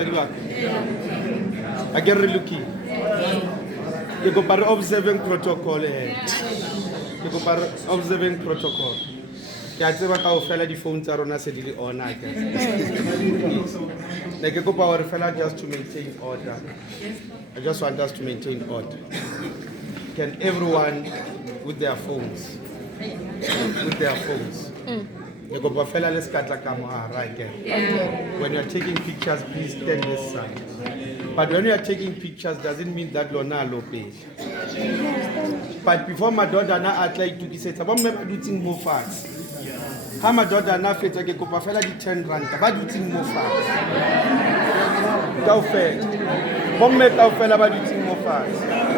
batswadi ba a ke re looking ke kopa re observing protocol ke kopa re observing protocol ke a tseba ka o fela di phone tsa rona se di le ona ke ne ke kopa hore fela just to maintain order. I just want us to maintain order. Can everyone with their phones you go fella let's cut like right there. When you're taking pictures, please stand this side. But when you are taking pictures, doesn't mean that lona low page. But before my daughter na at like to say, "About me do thing more fast." How my daughter na fit like go fella di 10 rand, but do thing more fast. Go fast. Bomb me go fella but do thing more fast.